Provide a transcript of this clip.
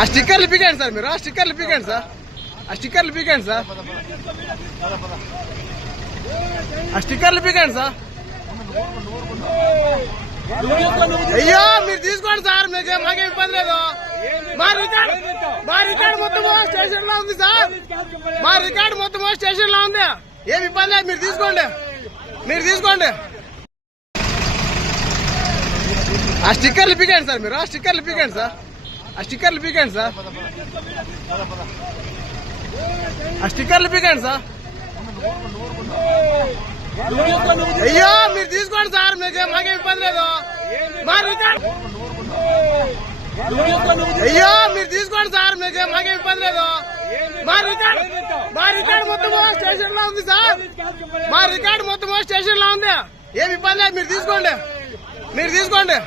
ఆ స్టిక్కర్లు పీకండి సార్, మీరు ఆ స్టిక్కర్లు పీకండి సార్, ఆ స్టిక్కర్లు పీకండి సార్, ఆ స్టిక్కర్లు పీకండి సార్. అయ్యో మీరు తీసుకోండి సార్, మాకేం ఇబ్బంది లేదు. మా రికార్డు మొత్తం స్టేషన్ లో ఉంది సార్, మా రికార్డు మొత్తం స్టేషన్ లో ఉంది. ఏమి ఇబ్బంది లేదు, మీరు తీసుకోండి, మీరు తీసుకోండి. ఆ స్టిక్కర్లు పీకండి సార్, మీరు ఆ స్టిక్కర్లు పీకండి సార్, ఆ స్టిక్కర్లు పీకండి సార్, ఆ స్టిక్కర్లు పీకండి సార్. అయ్యో మీరు తీసుకోండి సార్, మాకేం ఇబ్బంది లేదు. మా రికార్డు అయ్యో మీరు తీసుకోండి సార్, మాకేం ఇబ్బంది లేదు. మా రికార్డు మొత్తం స్టేషన్ లో ఉంది సార్, మా రికార్డు మొత్తం స్టేషన్ లో ఉంది. ఏమి ఇబ్బంది లేదు, మీరు తీసుకోండి, మీరు తీసుకోండి.